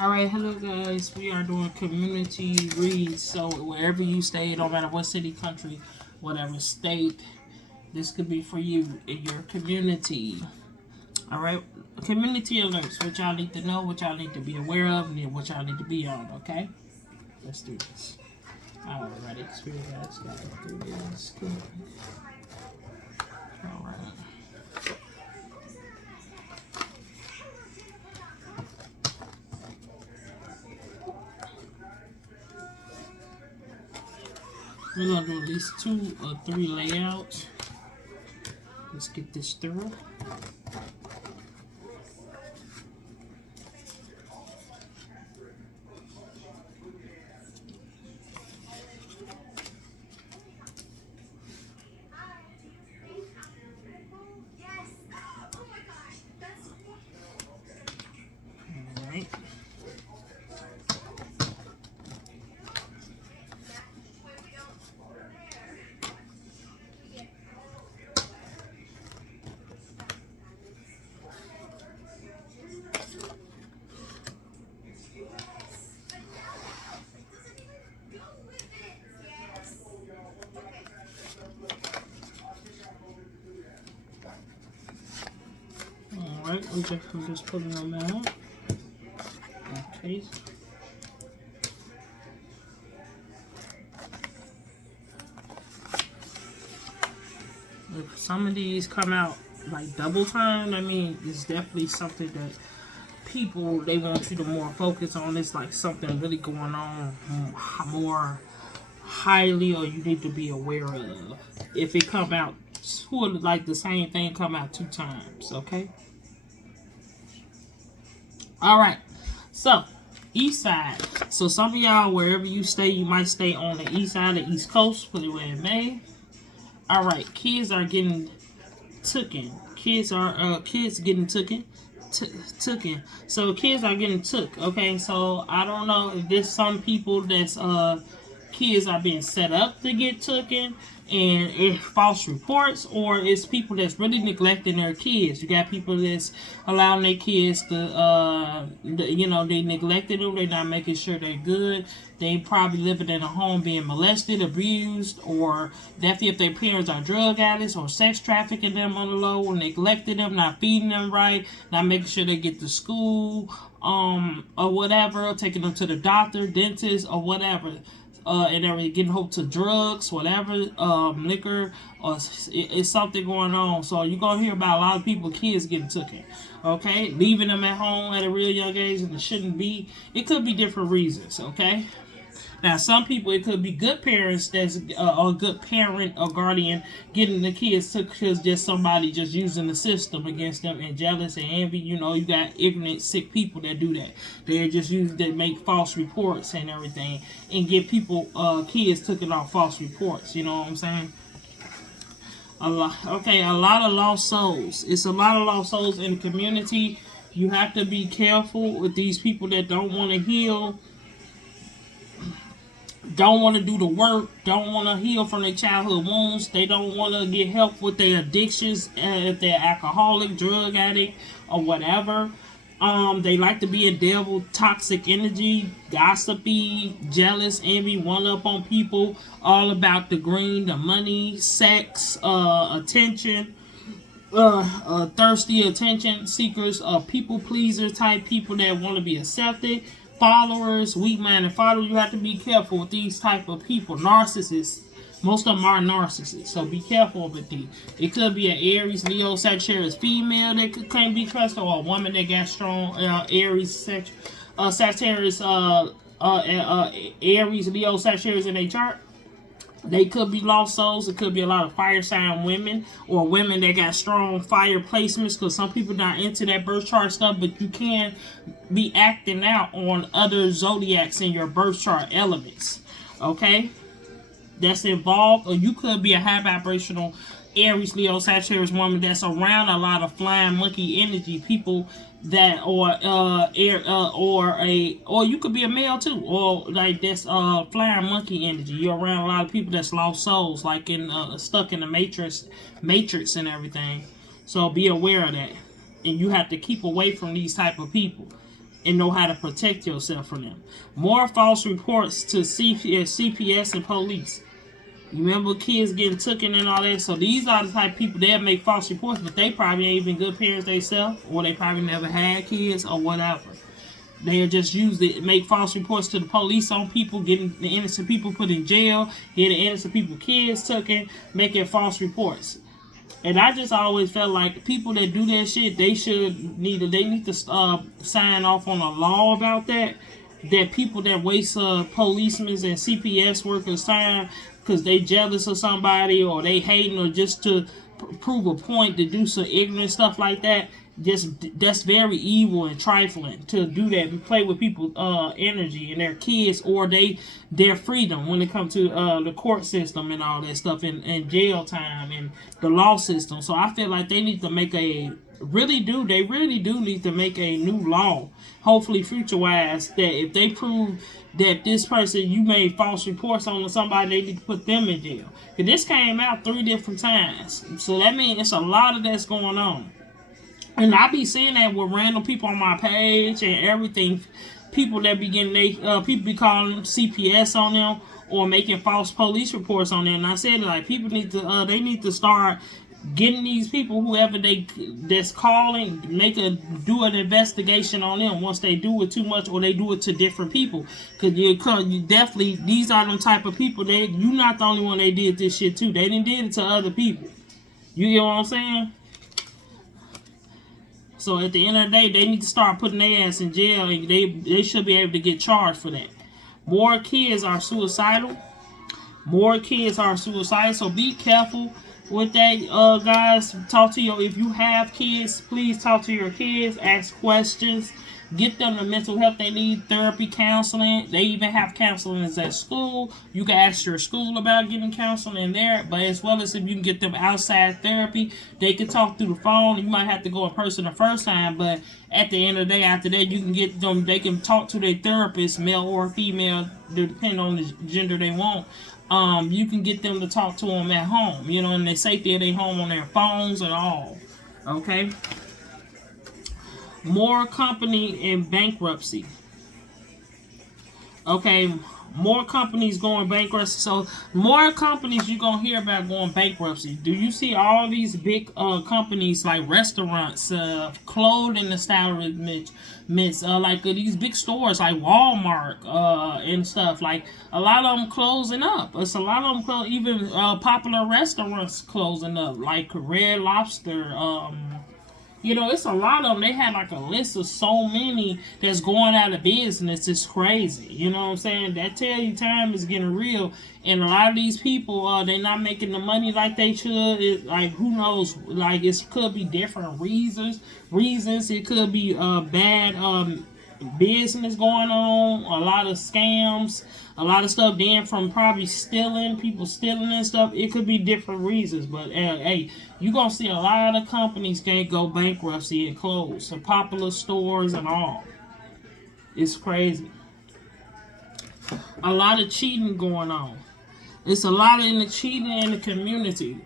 All right, hello guys. We are doing community reads. So wherever you stay, no matter what city, country, whatever state, this could be for you in your community. All right, community alerts. What y'all need to know, what y'all need to be aware of, and what y'all need to be on. Okay, let's do this. All right, experience guys. Gotta do this. Good. All right. We're gonna do at least 2 or 3 layouts. Let's get this through. Alright. Alright, I'm just putting them out. Okay. If some of these come out like double time, I mean, it's definitely something that people, they want you to more focus on. It's like something really going on more highly, or you need to be aware of. If it come out, like the same thing come out 2 times, okay? All right, so east side. So some of y'all, wherever you stay, you might stay on the east side, the East Coast, put it where it may. All right, kids are getting tooken. Kids getting tooken. Tooken. So kids are getting took. Okay, so I don't know if there's some people that's kids are being set up to get tooken, and it's false reports, or it's people that's really neglecting their kids. You got people that's allowing their kids to, they neglected them. They're not making sure they're good. They probably living in a home being molested, abused, or definitely if their parents are drug addicts or sex trafficking them on the low, or neglecting them, not feeding them right, not making sure they get to school, or whatever, taking them to the doctor, dentist, or whatever. And they're getting hooked to drugs, whatever, liquor, or it's something going on. So you're going to hear about a lot of people, kids getting taken, okay? Leaving them at home at a real young age, and it shouldn't be. It could be different reasons, okay? Now, some people, it could be good parents that's or a good parent or guardian getting the kids took because just somebody just using the system against them and jealous and envy. You know, you got ignorant, sick people that do that. They just they make false reports and everything and get people, kids taken off false reports. You know what I'm saying? A lot of lost souls. It's a lot of lost souls in the community. You have to be careful with these people that don't want to heal, don't want to do the work, don't want to heal from their childhood wounds. They don't want to get help with their addictions, if they're alcoholic, drug addict, or whatever. They like to be in devil, toxic energy, gossipy, jealous, envy, one up on people, all about the green, the money, sex, attention, thirsty attention seekers, people pleaser type people that want to be accepted. Followers, weak-minded followers. You have to be careful with these type of people. Narcissists. Most of them are narcissists, so be careful with these. It could be an Aries, Leo, Sagittarius female that can't be trusted, or a woman that got strong Aries, Sagittarius, Aries, Leo, Sagittarius in their chart. They could be lost souls. It could be a lot of fire sign women, or women that got strong fire placements, because some people not into that birth chart stuff, but you can be acting out on other zodiacs in your birth chart elements. Okay? That's involved. Or you could be a high vibrational Aries, Leo, Sagittarius woman that's around a lot of flying monkey energy people that, or you could be a male too, or like that's flying monkey energy. You're around a lot of people that's lost souls, like in stuck in the matrix and everything. So be aware of that, and you have to keep away from these type of people. and know how to protect yourself from them. More false reports to CPS and police. You remember kids getting taken and all that? So these are the type of people that make false reports, but they probably ain't even good parents themselves, or they probably never had kids or whatever. They'll just use it, make false reports to the police on people, getting the innocent people put in jail, getting innocent people kids taken, making false reports. And I just always felt like people that do that shit, they need to sign off on a law about that. That people that waste policemen and CPS workers' time because they jealous of somebody or they hating or just to prove a point to do some ignorant stuff like that. That's very evil and trifling to do that and play with people's energy and their kids or their freedom when it comes to the court system and all that stuff and jail time and the law system. So I feel like they need to make they really do need to make a new law, hopefully future wise, that if they prove that this person, you made false reports on somebody, they need to put them in jail. Because this came out 3 different times. So that means it's a lot of that's going on. And I be seeing that with random people on my page and everything. People that be getting people be calling CPS on them or making false police reports on them. And I said like people need to they need to start getting these people, whoever that's calling, do an investigation on them once they do it too much or they do it to different people. Cause you definitely, these are them type of people that you not the only one they did this shit to. They done did it to other people. You get what I'm saying? So at the end of the day, they need to start putting their ass in jail, and they should be able to get charged for that. More kids are suicidal. So be careful with that, guys. Talk to if you have kids, please talk to your kids, ask questions, get them the mental help they need, therapy, counseling. They even have counseling at school. You can ask your school about getting counseling there, but as well as if you can get them outside therapy, they can talk through the phone. You might have to go in person the first time, but at the end of the day, after that, you can get them, they can talk to their therapist, male or female, depending on the gender they want. You can get them to talk to them at home, in the safety of their home on their phones and all. Okay? More company in bankruptcy. Okay, more companies going bankruptcy. So more companies you're gonna hear about going bankruptcy. Do you see all these big companies like restaurants, clothing establishments, like these big stores like Walmart and stuff, like a lot of them closing up. It's a lot of them even popular restaurants closing up, like Red Lobster. It's a lot of them. They had like a list of so many that's going out of business. It's crazy. You know what I'm saying? That tell you time is getting real. And a lot of these people, they're not making the money like they should. Like, who knows? Like, it could be different reasons. It could be bad business going on. A lot of scams. A lot of stuff then from probably people stealing and stuff. It could be different reasons, but hey, you're going to see a lot of companies can't go bankruptcy and close. So popular stores and all. It's crazy. A lot of cheating going on. It's a lot in the cheating in the community.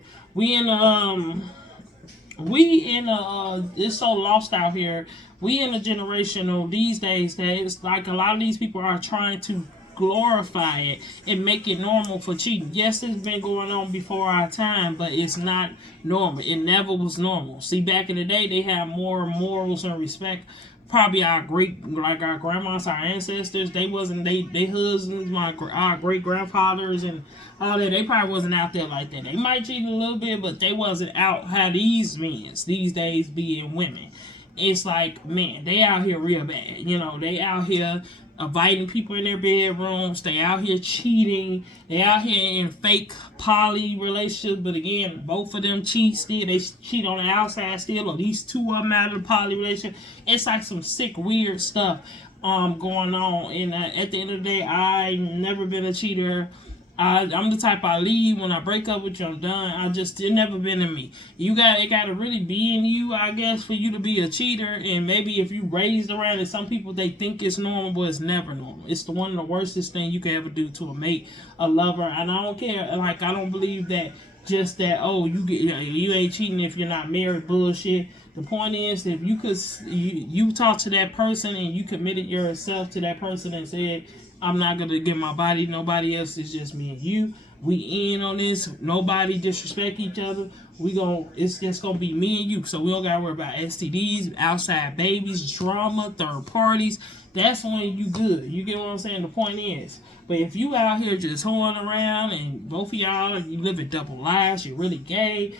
It's so lost out here. We in a generation of these days that it's like a lot of these people are trying to glorify it and make it normal for cheating. Yes, it's been going on before our time, but it's not normal. It never was normal. See, back in the day, they had more morals and respect. Probably our grandmas, our ancestors, they husbands, our great grandfathers and all that, they probably wasn't out there like that. They might cheat a little bit, but they wasn't out how these men these days being women. It's like, man, they out here real bad. They out here inviting people in their bedrooms. They out here cheating. They out here in fake poly relationships. But again, both of them cheat still. They cheat on the outside still. Or these two of them out of the poly relationship. It's like some sick, weird stuff going on. And at the end of the day, I never been a cheater. I'm the type I leave. When I break up with you, I'm done. It never been in me. It gotta really be in you, I guess, for you to be a cheater. And maybe if you raised around it, some people they think it's normal, but it's never normal. It's one of the worstest things you can ever do to a mate, a lover. And I don't care. Like, I don't believe that just that, oh, you ain't cheating if you're not married bullshit. The point is, if you talk to that person and you committed yourself to that person and said, I'm not gonna give my body to nobody else, it's just me and you. We in on this. Nobody disrespect each other. It's just gonna be me and you. So we don't gotta worry about STDs, outside babies, drama, third parties. That's when you good. You get what I'm saying? The point is. But if you out here just hoeing around and both of y'all, you living double lives, you're really gay,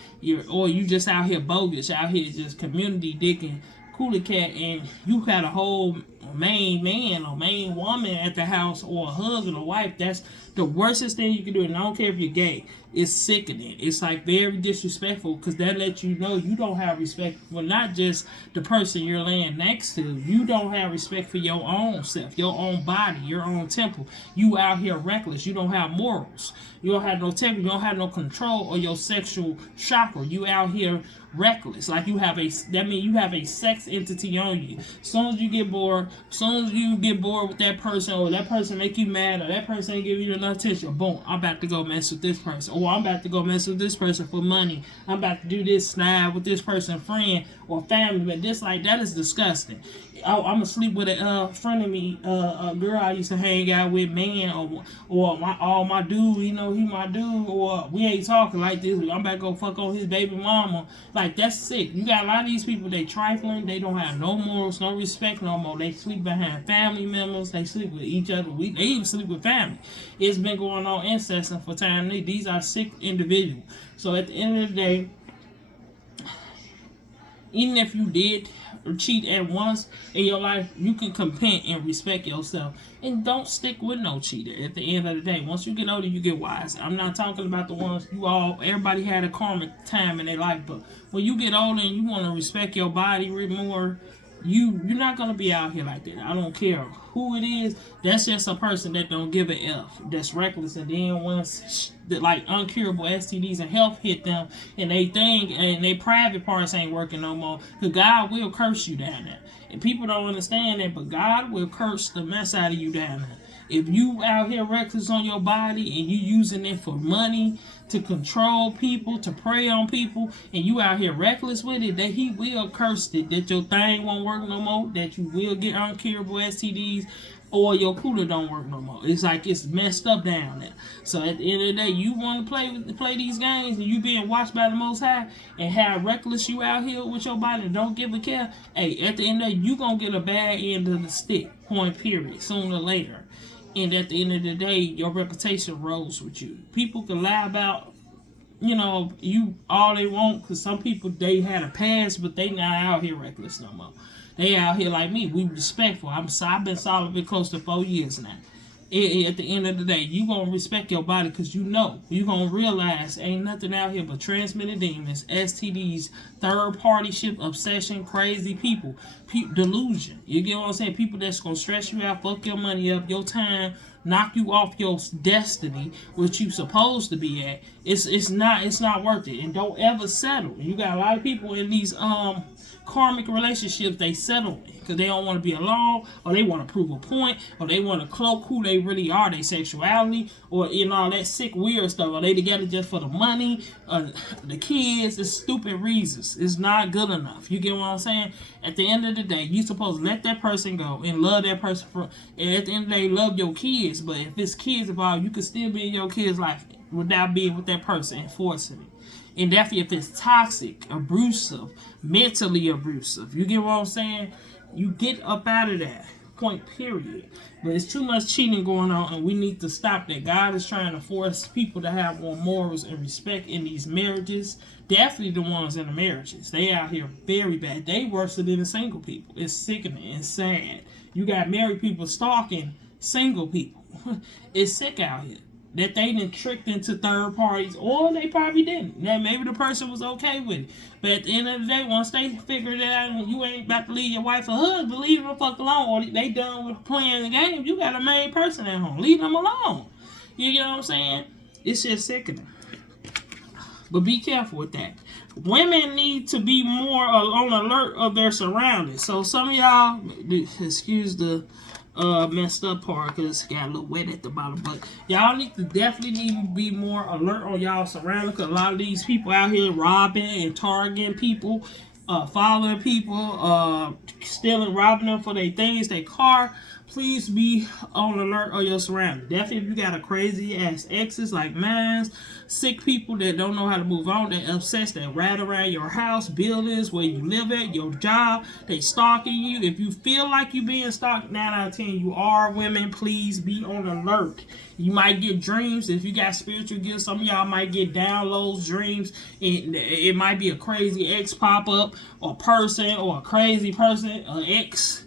or you just out here bogus, out here just community dicking, coolie cat, and you got a whole main man or main woman at the house, or a husband or wife, that's the worstest thing you can do. And I don't care if you're gay. It's sickening. It's like very disrespectful, because that lets you know you don't have respect for not just the person you're laying next to. You don't have respect for your own self, your own body, your own temple. You out here reckless. You don't have morals. You don't have no temper. You don't have no control of your sexual chakra. You out here reckless. Like that means you have a sex entity on you. As soon as you get bored with that person, or that person make you mad, or that person ain't give you enough attention, boom, I'm about to go mess with this person. Or I'm about to go mess with this person for money. I'm about to do this snide with this person, friend or family. But this, like, that is disgusting. I'm gonna sleep with a friend of me, a girl I used to hang out with, man, or my dude, he my dude, or we ain't talking like this. I'm about to go fuck on his baby mama. Like, that's sick. You got a lot of these people, they trifling, they don't have no morals, no respect no more. They sleep behind family members, they sleep with each other, they even sleep with family. It's been going on incessant for time. These are sick individuals. So at the end of the day, even if you did cheat at once in your life, you can repent and respect yourself, and don't stick with no cheater. At the end of the day, once you get older, you get wise. I'm not talking about the ones everybody had a karmic time in their life, but when you get older and you want to respect your body more, you're not gonna be out here like that. I don't care who it is. That's just a person that don't give a F. That's reckless. And then once like uncurable STDs and health hit them, and they private parts ain't working no more, because God will curse you down there. And people don't understand that, but God will curse the mess out of you down there. If you out here reckless on your body and you using it for money, to control people, to prey on people, and you out here reckless with it, that he will curse it, that your thing won't work no more, that you will get uncurable STDs, or your cooler don't work no more. It's like it's messed up down there. So at the end of the day, you want to play these games, and you being watched by the Most High, and how reckless you out here with your body and don't give a care, hey, at the end of the day, you going to get a bad end of the stick, point period, sooner or later. And at the end of the day, your reputation rolls with you. People can lie about, you all they want, because some people, they had a past, but they not out here reckless no more. They out here like me. We respectful. I've been solid for close to 4 years now. At the end of the day, you going to respect your body, because you going to realize ain't nothing out here but transmitted demons, STDs, third partyship, obsession, crazy people, delusion. You get what I'm saying? People that's going to stress you out, fuck your money up, your time, knock you off your destiny, which you supposed to be at. It's not worth it. And don't ever settle. You got a lot of people in these karmic relationships, they settle because they don't want to be alone, or they want to prove a point, or they want to cloak who they really are, their sexuality, or all that sick weird stuff. Or they together just for the money, the kids. It's stupid reasons. It's not good enough. You get what I'm saying? At the end of the day, you supposed to let that person go and love that person and at the end of the day, love your kids. But if it's kids involved, you can still be in your kids' life without being with that person and forcing it. And definitely if it's toxic, abusive, mentally abusive, you get what I'm saying? You get up out of that. Point period. But it's too much cheating going on, and we need to stop that. God is trying to force people to have more morals and respect in these marriages. Definitely the ones in the marriages. They out here very bad. They worse than the single people. It's sickening and sad. You got married people stalking single people. It's sick out here. That they done tricked into third parties, or they probably didn't. That maybe the person was okay with it. But at the end of the day, once they figured it out and you ain't about to leave your wife or husband, leave them the fuck alone, or they done with playing the game, you got a main person at home. Leave them alone. You know what I'm saying? It's just sickening. But be careful with that. Women need to be more on alert of their surroundings. So some of y'all, excuse the messed up part because it got a little wet at the bottom. But y'all definitely need to be more alert on y'all surroundings, because a lot of these people out here robbing and targeting people, following people, stealing, robbing them for their things, their car. Please be on alert of your surroundings. Definitely if you got a crazy ass exes like mine, sick people that don't know how to move on, that obsessed, that rat around your house, buildings, where you live at, your job, they stalking you. If you feel like you being stalked, 9 out of 10 you are. Women, please be on alert. You might get dreams. If you got spiritual gifts, some of y'all might get downloads, dreams. It might be a crazy ex pop up, or person, or a crazy person, an ex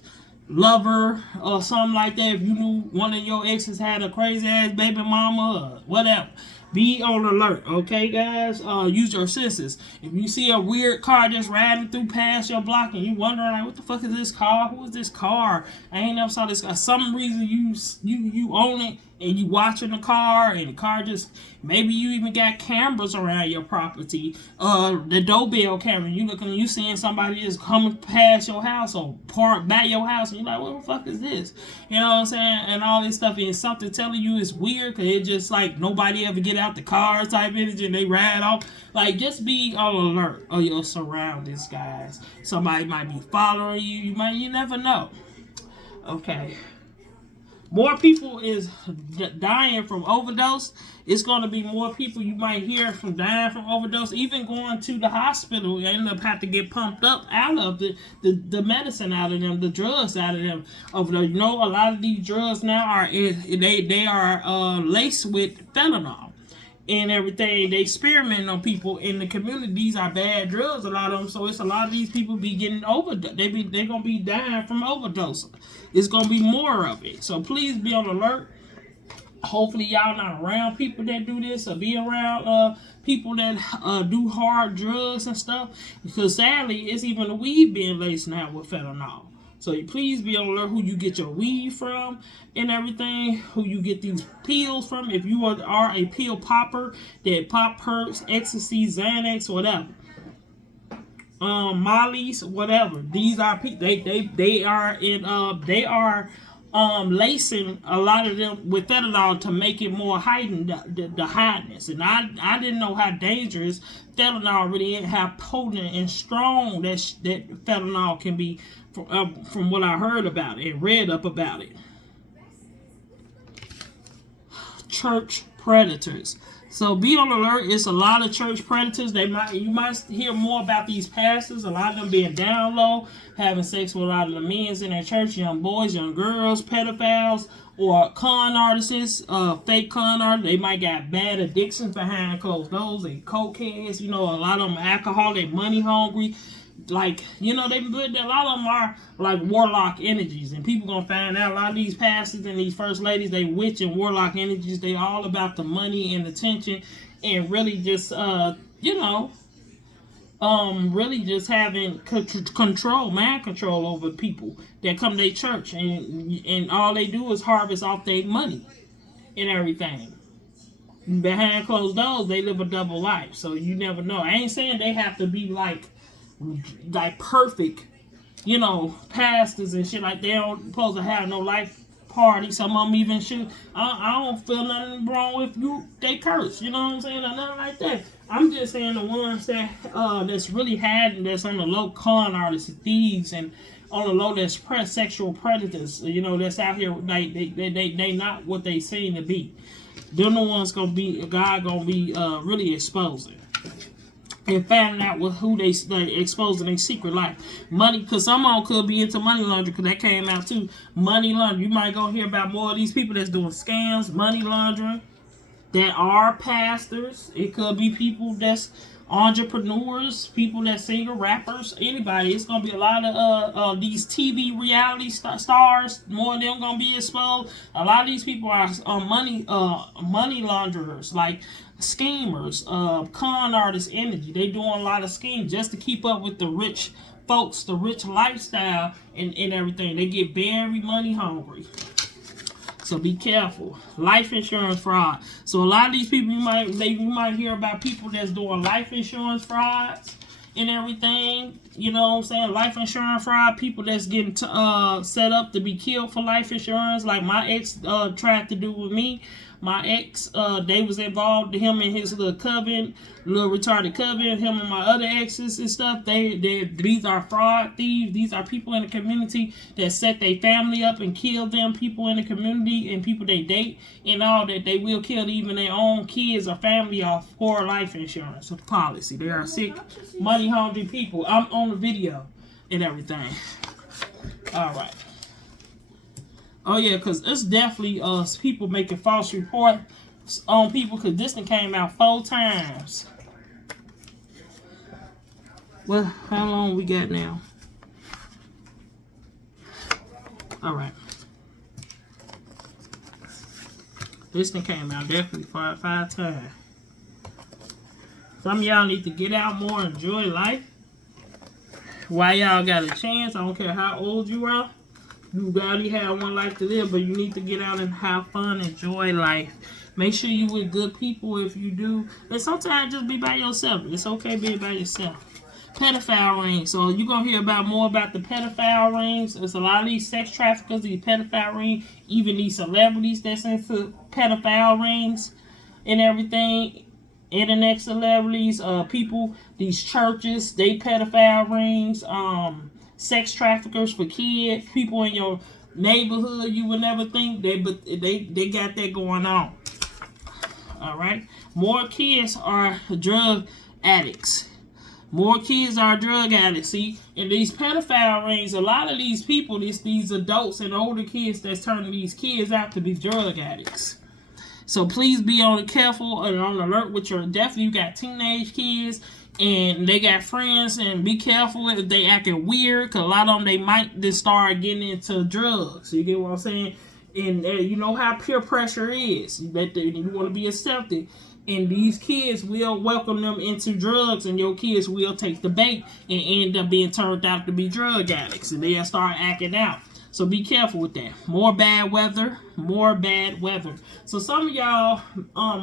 lover or something like that. If you knew one of your exes had a crazy ass baby mama or whatever, be on alert, okay, guys? Use your senses. If you see a weird car just riding through past your block and you wondering like, what the fuck is this car? Who is this car? I ain't never saw this car. Some reason you own it and you watching the car, and the car just, maybe you even got cameras around your property, the doorbell camera, you looking, you seeing somebody just coming past your house or park by your house, and you're like, what the fuck is this? You know what I'm saying? And all this stuff, and something telling you it's weird, because it just like nobody ever get out the car type energy and they ride off. Like, just be on alert of your surroundings, guys. Somebody might be following you. You never know. Okay. More people is dying from overdose. It's going to be more people you might hear from dying from overdose, even going to the hospital. You end up having to get pumped up out of the medicine out of them, the drugs out of them. Overdose. You know, a lot of these drugs now are laced with fentanyl and everything. They experimenting on people in the community. These are bad drugs, a lot of them. So it's a lot of these people be getting overdose. They're gonna be dying from overdose. It's gonna be more of it. So please be on alert. Hopefully y'all not around people that do this, or be around people that do hard drugs and stuff. Because sadly, it's even the weed being laced now with fentanyl. So please be on alert who you get your weed from and everything, who you get these pills from. If you are a pill popper that pop perks, ecstasy, Xanax, whatever, Molly's, whatever. These are they are lacing a lot of them with fentanyl to make it more heightened, the highness. And I didn't know how dangerous fentanyl really is, how potent and strong that fentanyl can be, from what I heard about it and read up about it. Church predators. So be on alert. It's a lot of church predators. You might hear more about these pastors. A lot of them being down low, having sex with a lot of the men in their church, young boys, young girls, pedophiles, or con artists, fake con artists. They might got bad addictions behind closed doors. They cokeheads. You know, a lot of them alcohol. They money hungry. Like, you know, a lot of them are like warlock energies, and people gonna find out a lot of these pastors and these first ladies, they witch and warlock energies. They all about the money and attention, and really just really just having mind control over people that come to their church, and all they do is harvest off their money and everything. Behind closed doors, they live a double life, so you never know. I ain't saying they have to be like perfect, pastors and shit. Like, they don't supposed to have no life party. Some of them even shoot. I don't feel nothing wrong if they curse. You know what I'm saying? Or nothing like that. I'm just saying the ones that that's really hiding, that's on the low, con artists, thieves, and on the low, that's sexual predators. That's out here. Like, they not what they seem to be. They're the ones God gonna be really exposing. And finding out who they exposing their secret life. Money, because some of them could be into money laundering, because that came out too. Money laundering. You might go hear about more of these people that's doing scams, money laundering, that are pastors. It could be people that's entrepreneurs, people that singer, rappers, anybody. It's going to be a lot of these TV reality stars. More of them going to be exposed. A lot of these people are money launderers, like schemers, con artist energy. They doing a lot of schemes just to keep up with the rich folks, the rich lifestyle, and everything. They get very money hungry. So be careful. Life insurance fraud. So a lot of these people, you might hear about people that's doing life insurance frauds and everything. you know what I'm saying, life insurance fraud, people that's getting set up to be killed for life insurance, like my ex tried to do with me. My ex, they was involved, him and his little coven, little retarded coven, him and my other exes and stuff. These are fraud thieves. These are people in the community that set their family up and kill them. People in the community and people they date and all that, they will kill even their own kids or family off for life insurance policy. They are sick, money hungry people. I'm on the video and everything. All right. Oh yeah, because it's definitely people making false reports on people, because this one came out 4 times. Well, how long we got now? All right. This one came out definitely 5 times. Some of y'all need to get out more and enjoy life. While y'all got a chance, I don't care how old you are. You only have one life to live, but you need to get out and have fun, enjoy life. Make sure you with good people if you do. And sometimes just be by yourself. It's okay being by yourself. Pedophile rings. So you're going to hear more about the pedophile rings. There's a lot of these sex traffickers, these pedophile rings, even these celebrities that's into pedophile rings and everything. Internet celebrities, people, these churches, they pedophile rings, sex traffickers for kids, people in your neighborhood you would never think they got that going on. All right, more kids are drug addicts. More kids are drug addicts. See, in these pedophile rings, a lot of these people, these adults and older kids that's turning these kids out to be drug addicts. So please be careful and on alert with your, definitely you got teenage kids and they got friends, and be careful if they acting weird, because a lot of them, they might just start getting into drugs. You get what I'm saying? And you know how peer pressure is. You want to be accepted. And these kids will welcome them into drugs, and your kids will take the bait and end up being turned out to be drug addicts, and they'll start acting out. So be careful with that. More bad weather. So some of y'all,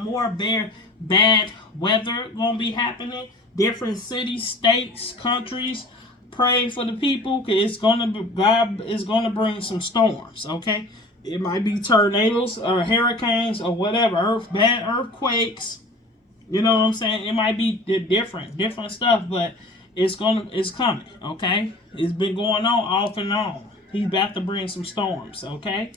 more bad weather gonna be happening. Different cities, states, countries. Pray for the people, because God is gonna bring some storms. Okay, it might be tornadoes or hurricanes or whatever, bad earthquakes. You know what I'm saying? It might be different stuff, but it's coming. Okay, it's been going on off and on. He's about to bring some storms, okay?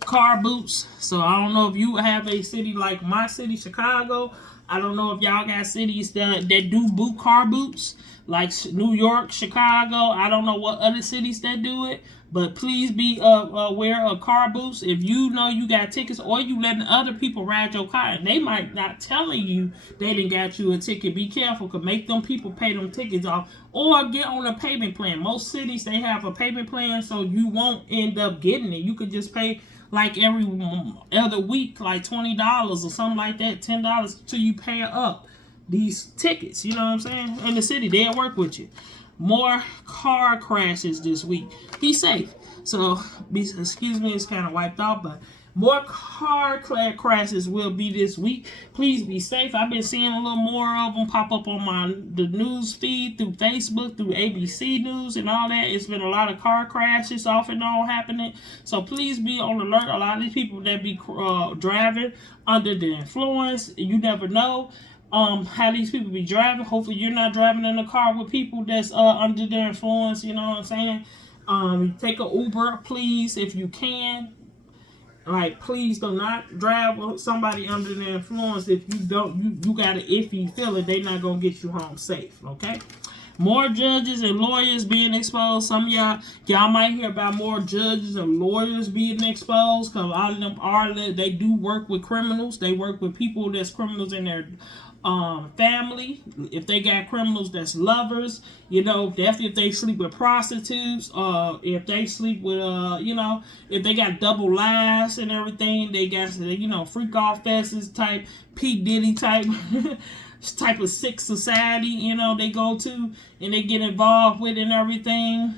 Car boots. So I don't know if you have a city like my city, Chicago. I don't know if y'all got cities that do boot car boots, like New York, Chicago. I don't know what other cities that do it. But please be aware of car boots. If you know you got tickets, or you letting other people ride your car, and they might not telling you they didn't got you a ticket, be careful, because make them people pay them tickets off, or get on a payment plan. Most cities, they have a payment plan, so you won't end up getting it. You could just pay like every other week, like $20 or something like that, $10 till you pay up these tickets. You know what I'm saying? In the city, they'll work with you. More car crashes this week. Be safe. So, excuse me, it's kind of wiped out, but more car crashes will be this week. Please be safe. I've been seeing a little more of them pop up on the news feed through Facebook, through ABC News and all that. It's been a lot of car crashes off and on happening. So please be on alert. A lot of these people that be driving under the influence, you never know how these people be driving. Hopefully you're not driving in a car with people that's under their influence. You know what I'm saying? Take an Uber, please, if you can. Like, please do not drive with somebody under the influence. If you don't, you got an iffy feeling they not gonna get you home safe. Okay. More judges and lawyers being exposed. Some of y'all might hear about more judges and lawyers being exposed, because all of them they do work with criminals. They work with people that's criminals in their family. If they got criminals that's lovers, you know, definitely if they sleep with prostitutes, if they sleep with you know, if they got double lives and everything, they got, you know, freak off fests type, P. Diddy type type of sick society, you know, they go to and they get involved with and everything.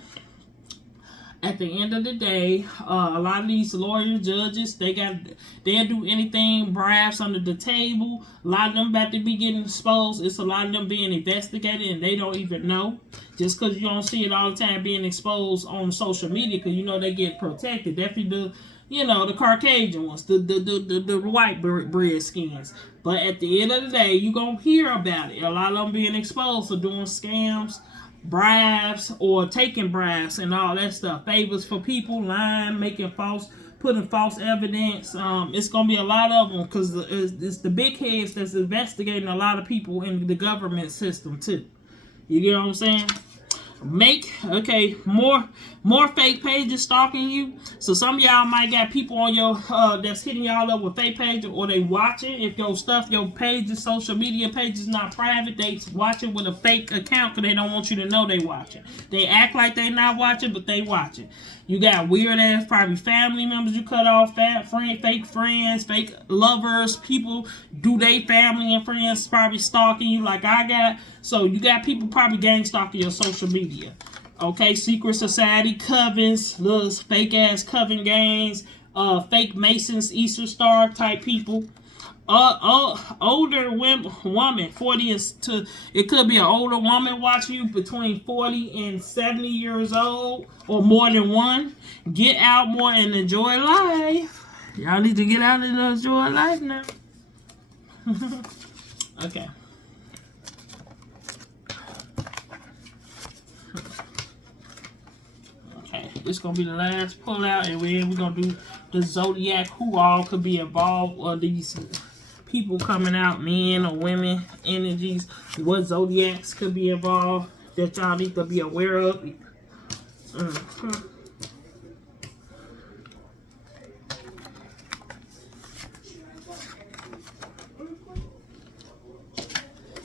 At the end of the day, a lot of these lawyers, judges, they'll do anything, bribes under the table. A lot of them about to be getting exposed. It's a lot of them being investigated and they don't even know. Just because you don't see it all the time being exposed on social media, because you know they get protected. Definitely the Caucasian ones, the white bread skins. But at the end of the day, you're going to hear about it. A lot of them being exposed for doing scams, bribes, or taking bribes and all that stuff. Favors for people, lying, putting false evidence. It's going to be a lot of them because it's the big heads that's investigating a lot of people in the government system too. You get what I'm saying? More fake pages stalking you. So some of y'all might got people on your that's hitting y'all up with fake pages, or they watching. If your page is social media page is not private, they watching with a fake account because they don't want you to know they watching. They act like they not watching, but they watching. You got weird ass probably family members you cut off, fake friends, fake lovers, people do they family and friends probably stalking you like I got. So you got people probably gang stalking your social media. Okay, secret society covens, little fake ass coven gangs, fake Masons, Easter Star type people. Older woman, 40 it could be an older woman watching you between 40 and 70 years old, or more than one. Get out more and enjoy life. Y'all need to get out and enjoy life now. Okay. This gonna be the last pull out, and we're gonna do the zodiac, who all could be involved, or these people coming out, men or women, energies, what zodiacs could be involved that y'all need to be aware of.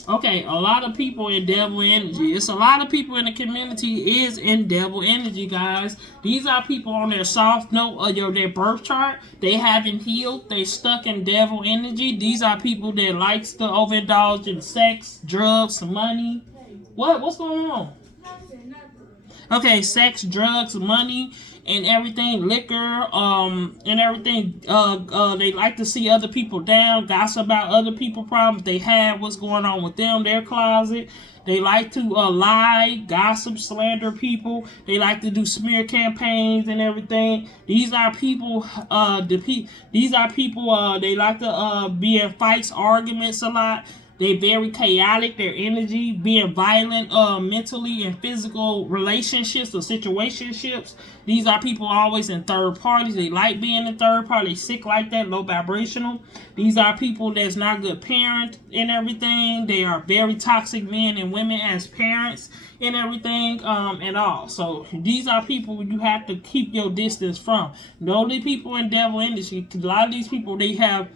Okay, a lot of people in devil energy. It's a lot of people in the community is in devil energy, guys. These are people on their soft note of their birth chart. They haven't healed. They stuck in devil energy. These are people that likes to overindulge in sex, drugs, money. What's going on? Okay, sex, drugs, money, and everything, liquor, and everything. They like to see other people down, gossip about other people's problems they have, what's going on with them, their closet. They like to lie, gossip, slander people. They like to do smear campaigns and everything. These are people. These are people. They like to be in fights, arguments a lot. They very chaotic, their energy, being violent mentally in physical relationships or situationships. These are people always in third parties. They like being in third party. They sick like that, low vibrational. These are people that's not good parent and everything. They are very toxic men and women as parents and everything and all. So these are people you have to keep your distance from. The only people in devil industry, a lot of these people, they have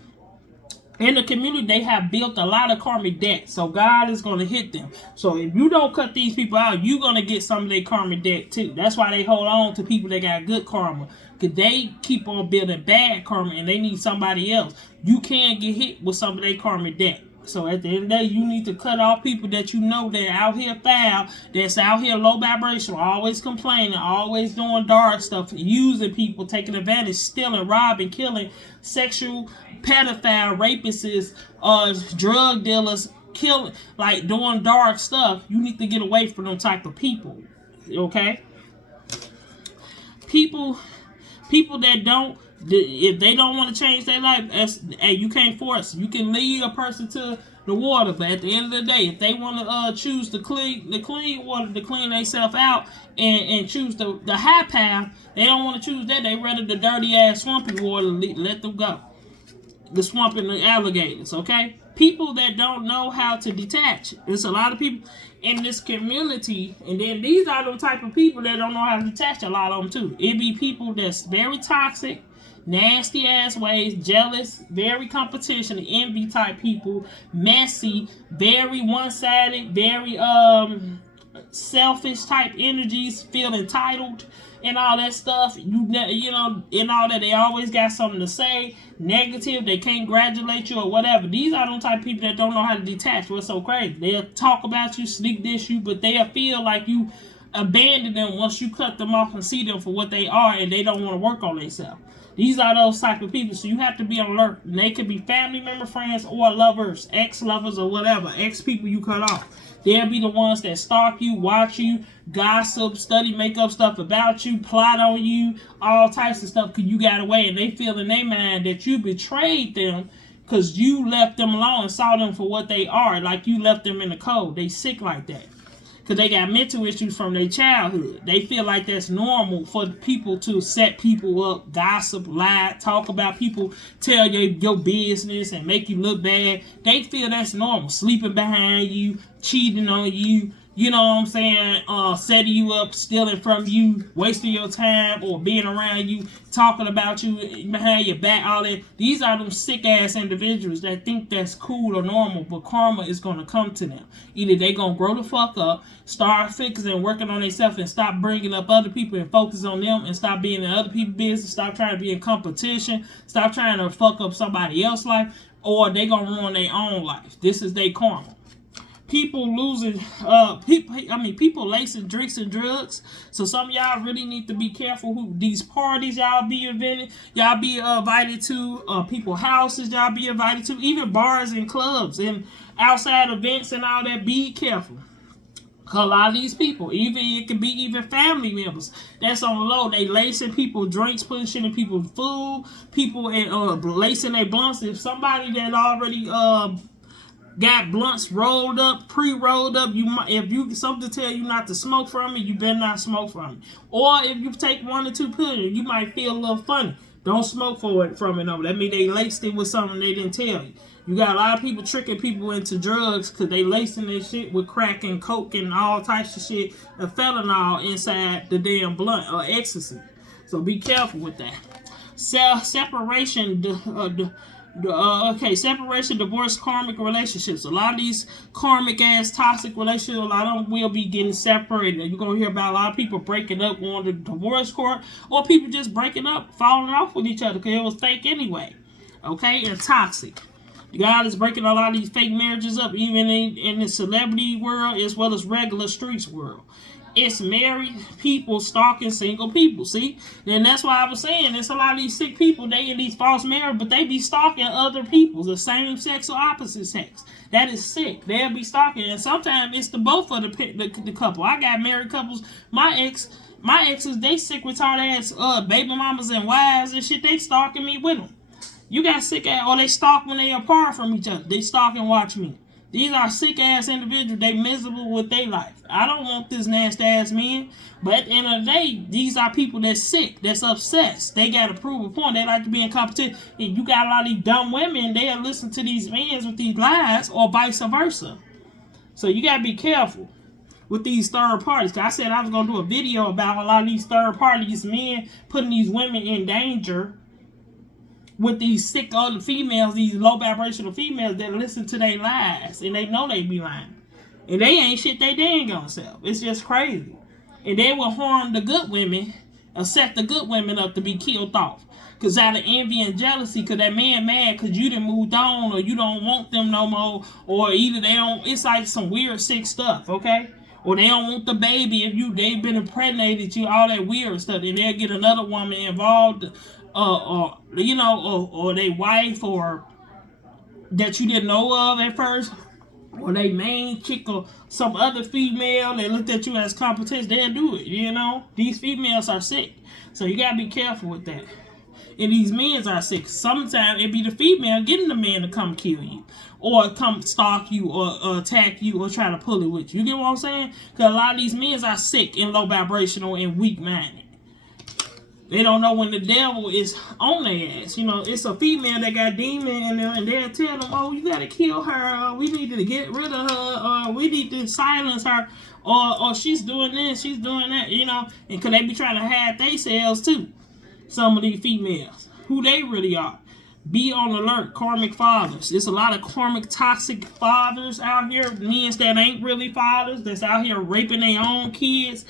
in the community, they have built a lot of karmic debt. So God is going to hit them. So if you don't cut these people out, you're going to get some of their karmic debt too. That's why they hold on to people that got good karma. Because they keep on building bad karma and they need somebody else. You can't get hit with some of their karmic debt. So at the end of the day, you need to cut off people that you know that are out here foul, that's out here low vibration, always complaining, always doing dark stuff, using people, taking advantage, stealing, robbing, killing, sexual, pedophile, rapists, drug dealers, killing, like doing dark stuff. You need to get away from them type of people. Okay? People that don't, if they don't want to change their life, hey, you can't force. You can lead a person to the water, but at the end of the day, if they want to choose the clean water to clean themselves out and choose the high path, they don't want to choose that. They rather the dirty ass swampy water. Let them go. The swamp and the alligators. Okay, people that don't know how to detach. There's a lot of people in this community, and then these are the type of people that don't know how to detach. A lot of them too. It be people that's very toxic, nasty ass ways, jealous, very competition, envy type people, messy, very one-sided, very selfish type energies, feel entitled and all that stuff. You know, and all that. They always got something to say, negative. They can't congratulate you or whatever. These are the type of people that don't know how to detach. What's so crazy? They'll talk about you, sneak dish you, but they'll feel like you abandon them once you cut them off and see them for what they are, and they don't want to work on themselves. These are those type of people, so you have to be on alert. And they could be family member, friends, or lovers, ex-lovers, or whatever, ex-people you cut off. They'll be the ones that stalk you, watch you, gossip, study, make up stuff about you, plot on you, all types of stuff because you got away, and they feel in their mind that you betrayed them because you left them alone and saw them for what they are, like you left them in the cold. They sick like that. Because they got mental issues from their childhood. They feel like that's normal for people to set people up, gossip, lie, talk about people, tell your business and make you look bad. They feel that's normal. Sleeping behind you, cheating on you, you know what I'm saying, setting you up, stealing from you, wasting your time, or being around you, talking about you behind your back, all that. These are them sick-ass individuals that think that's cool or normal, but karma is going to come to them. Either they going to grow the fuck up, start fixing and working on themselves, and stop bringing up other people and focus on them, and stop being in other people's business, stop trying to be in competition, stop trying to fuck up somebody else's life, or they going to ruin their own life. This is their karma. People losing, people lacing drinks and drugs. So some of y'all really need to be careful who these parties y'all be invited. Y'all be invited to, people houses y'all be invited to, even bars and clubs and outside events and all that. Be careful. A lot of these people, even it can be even family members that's on the low. They lacing people drinks, putting shit in people's food. People and lacing their blunts. If somebody that already got blunts rolled up, pre-rolled up, if you something tell you not to smoke from it, you better not smoke from it. Or if you take 1 or 2 pills, you might feel a little funny. Don't smoke from it. No, that means they laced it with something they didn't tell you. You got a lot of people tricking people into drugs because they lacing their shit with crack and coke and all types of shit, and fentanyl inside the damn blunt or ecstasy. So be careful with that. Separation, separation, divorce, karmic relationships. A lot of these karmic ass toxic relationships, a lot of them will be getting separated. You're going to hear about a lot of people breaking up, going to divorce court, or people just breaking up, falling off with each other because it was fake anyway. Okay, and toxic. God is breaking a lot of these fake marriages up, even in the celebrity world as well as regular streets world. It's married people stalking single people. See? And that's why I was saying there's a lot of these sick people, they in these false marriages, but they be stalking other people, the same sex or opposite sex. That is sick. They'll be stalking. And sometimes it's the both of the couple. I got married couples. My exes, they sick, retarded ass baby mamas and wives and shit. They stalking me with them. You got sick ass, or they stalk when they apart from each other. They stalk and watch me. These are sick ass individuals. They miserable with their life. I don't want this nasty ass man. But at the end of the day, these are people that's sick, that's obsessed. They got to prove a point. They like to be in competition. And you got a lot of these dumb women, they'll listen to these men with these lies, or vice versa. So you got to be careful with these third parties. I said I was going to do a video about a lot of these third parties, men putting these women in danger with these sick other females, these low vibrational females that listen to their lies, and they know they be lying. And they ain't shit they ain't gonna sell. It's just crazy. And they will harm the good women, or set the good women up to be killed off. Because out of envy and jealousy, because that man mad because you done moved on, or you don't want them no more, or either they don't, it's like some weird sick stuff, okay? Or they don't want the baby if they've been impregnated you, all that weird stuff, and they'll get another woman involved, or they wife, or that you didn't know of at first, or they main chick, or some other female that looked at you as competition. They'll do it. These females are sick, so you gotta be careful with that. And these men are sick. Sometimes it be the female getting the man to come kill you, or come stalk you, or attack you, or try to pull it with you. You get what I'm saying? Because a lot of these men are sick and low vibrational and weak minded. They don't know when the devil is on their ass. It's a female that got demon in them, and they'll tell them, oh, you got to kill her, or we need to get rid of her, or we need to silence her, or she's doing this, she's doing that, and because they be trying to hide themselves too. Some of these females, who they really are. Be on alert, karmic fathers. There's a lot of karmic toxic fathers out here, men that ain't really fathers, that's out here raping their own kids,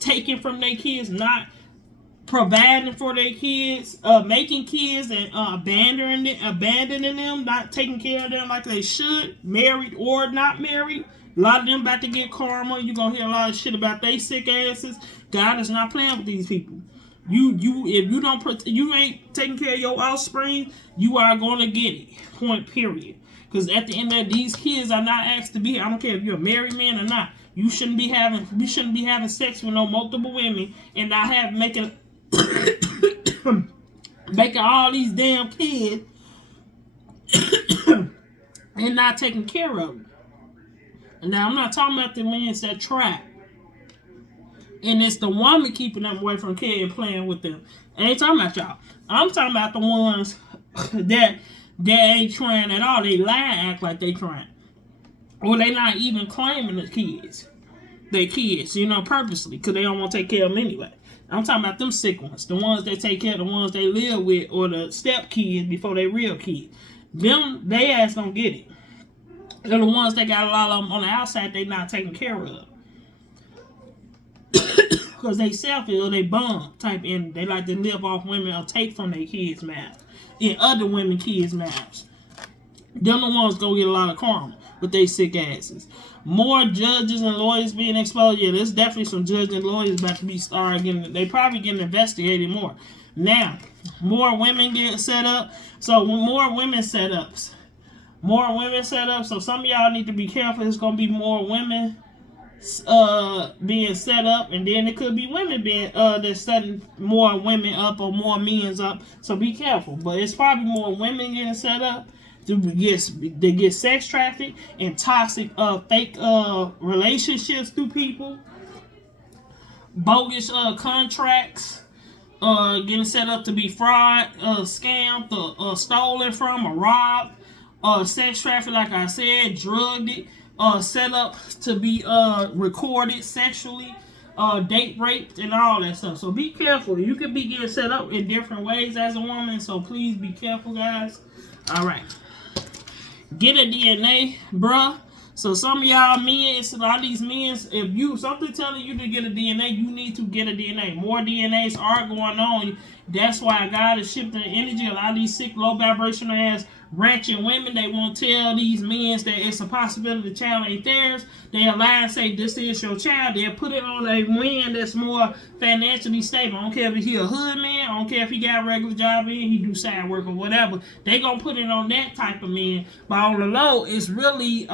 taking from their kids, not providing for their kids, making kids and abandoning them, not taking care of them like they should, married or not married. A lot of them about to get karma. You're going to hear a lot of shit about they sick asses. God is not playing with these people. If you ain't taking care of your offspring, you are going to get it. Point period. Because at the end of these kids are not asked to be. I don't care if you're a married man or not. You shouldn't be having sex with no multiple women and not making all these damn kids and not taking care of them. Now I'm not talking about the men that trap. And it's the woman keeping them away from kids and playing with them. I ain't talking about y'all. I'm talking about the ones that ain't trying at all. They lie and act like they trying. Or they not even claiming the kids. They kids, purposely. Because they don't want to take care of them anyway. I'm talking about them sick ones. The ones that take care of the ones they live with. Or the step kids before they real kids. They ass don't get it. They're the ones that got a lot of them on the outside they not taking care of. Because they selfish or they bum type and they like to live off women or take from their kids' mouths and other women kids' mouths. Them the ones go get a lot of karma with they sick asses. More judges and lawyers being exposed. Yeah, there's definitely some judges and lawyers about to be they probably getting investigated more. Now, more women get set up. So more women setups. So some of y'all need to be careful. It's gonna be more women being set up, and then it could be women being they're setting more women up or more men's up. So be careful. But it's probably more women getting set up to get sex trafficked and toxic fake relationships through people, bogus contracts, getting set up to be fraud, scammed, or stolen from, or robbed, sex trafficked, like I said, drugged it. Set up to be recorded sexually, date raped, and all that stuff. So be careful. You could be getting set up in different ways as a woman, so please be careful, guys. All right. Get a DNA, bruh. So some of y'all men, it's a lot of these men, if something telling you to get a DNA, you need to get a DNA. More DNAs are going on. That's why God is shifting the energy. A lot of these sick, low vibrational ass ratchet women, they won't tell these men that it's a possibility the child ain't theirs. They'll lie and say this is your child. They'll put it on a man that's more financially stable. I don't care if he a hood man. I don't care if he got a regular job in, he do side work or whatever. They gonna put it on that type of man. But on the low, it's really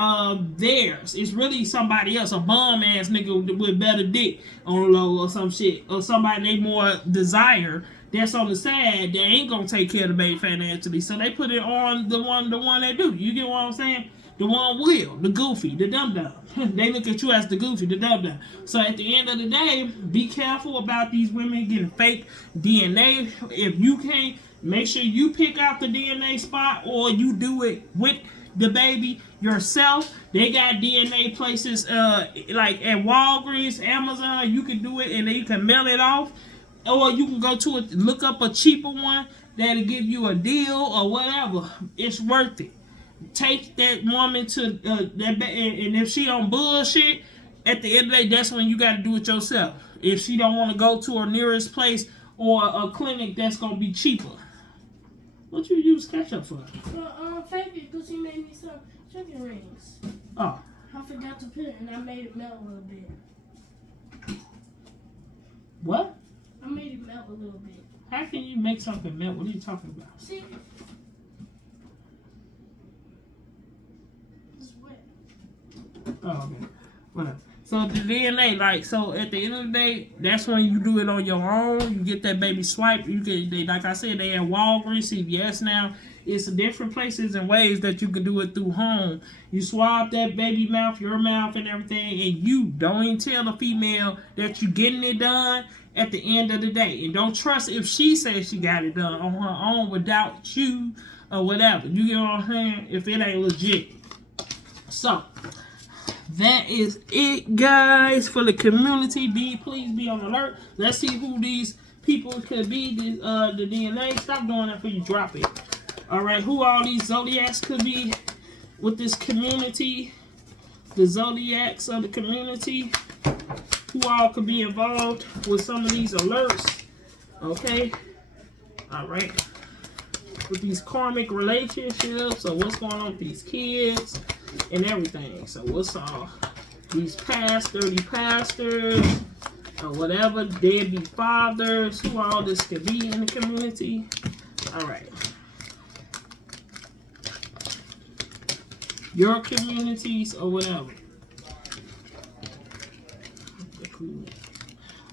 theirs. It's really somebody else, a bum ass nigga with better dick on the low or some shit. Or somebody they more desire. That's on the side, they ain't gonna take care of the baby financially, so they put it on the one that do. You get what I'm saying? The one will, the goofy, the dum-dum. They look at you as the goofy, the dum-dum. So at the end of the day, be careful about these women getting fake DNA. If you can't, make sure you pick out the DNA spot or you do it with the baby yourself. They got DNA places like at Walgreens, Amazon. You can do it and then you can mail it off. Or you can go to look up a cheaper one that'll give you a deal or whatever. It's worth it. Take that woman to and if she on bullshit, at the end of the day, that's when you got to do it yourself. If she don't want to go to her nearest place or a clinic that's gonna be cheaper. What you use ketchup for? Favorite, because he made me some chicken rings. Oh. I forgot to put it, and I made it melt a little bit. What? I made it melt a little bit. How can you make something melt? What are you talking about? See? It's wet. Oh, okay. Whatever. So the DNA, so at the end of the day, that's when you do it on your own. You get that baby swipe. Like I said, they at Walgreens, CVS now. It's different places and ways that you can do it through home. You swab that baby mouth, your mouth, and everything, and you don't even tell the female that you're getting it done at the end of the day. And don't trust if she says she got it done on her own without you or whatever. You get what I'm saying? If it ain't legit. So that is it, guys, for the community. Please be on alert. Let's see who these people could be. The DNA. Stop doing that before you drop it. All right, who all these zodiacs could be with this community? The zodiacs of the community. Who all could be involved with some of these alerts? Okay. All right. With these karmic relationships. So what's going on with these kids and everything? So what's all? these dirty pastors, or whatever, deadbeat fathers, who all this could be in the community. All right. Your communities or whatever.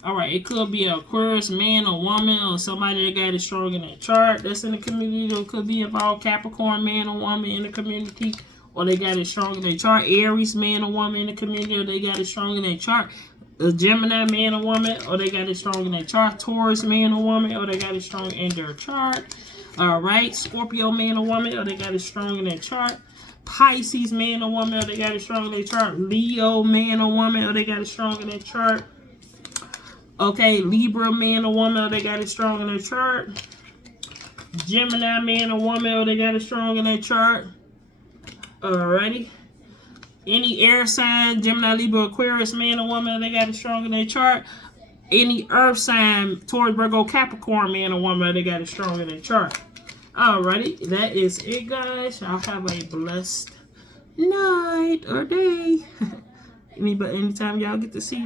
All right, it could be an Aquarius man or woman or somebody that got it strong in their chart that's in the community, or it could be involved Capricorn man or woman in the community, or they got it strong in their chart. Aries man or woman in the community, or they got it strong in their chart. A Gemini man or woman, or they got it strong in their chart. Taurus man or woman, or they got it strong in their chart. All right, Scorpio man or woman, or they got it strong in their chart. Pisces man or woman, or they got it strong in their chart. Leo man or woman, or they got it strong in their chart. Okay, Libra man or woman, or they got it strong in their chart. Gemini man or woman, or they got it strong in their chart. Alrighty. Any air sign, Gemini, Libra, Aquarius man or woman, or they got it strong in their chart. Any earth sign, Taurus, Virgo, Capricorn man or woman, or they got it strong in their chart. Alrighty, that is it, guys. Y'all have a blessed night or day. Anytime y'all get to see